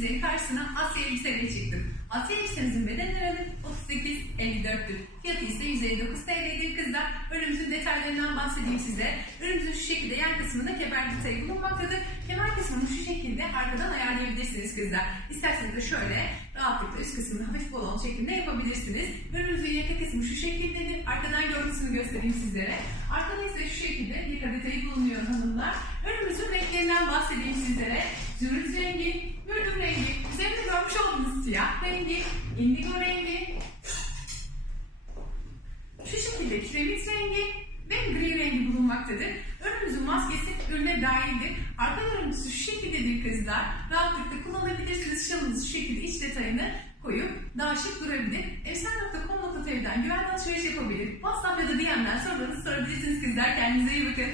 sizlerin karşısına Asya elbiseyle çıktım. Asya elbisemizin beden aralığı 38-54'tür. Fiyatı ise 159 TL'dir kızlar. Ürünümüzün detaylarından bahsedeyim size. Ürünümüzün şu şekilde yan kısmında kemer detayı bulunmaktadır. Kemer kısmını şu şekilde arkadan ayarlayabilirsiniz kızlar. İsterseniz de şöyle rahatlıkla üst kısmını hafif balon şeklinde yapabilirsiniz. Ürünümüzün yaka kısmı şu şekildedir. Arkadan görüntüsünü göstereyim sizlere. Arkada ise şu şekilde yaka detayı bulunuyor hanımlar. Ürünümüzün renklerinden bahsedeyim sizlere. Zümrüt siyah rengi, indigo rengi, şu şekilde kiremit rengi ve gri rengi bulunmaktadır. Ürünümüzün maskesi ürüne dahildir. Arka görüntüsü şu şekildedir kızlar. Rahatlıkla kullanabilirsiniz. Şalınızı şu şekilde iç detayını koyup daha şık durabilir. Efsane.com.tr'den güvenli alışveriş yapabilir. WhatsApp ya da DM'den sorularınızı sorabilirsiniz kızlar. Kendinize iyi bakın.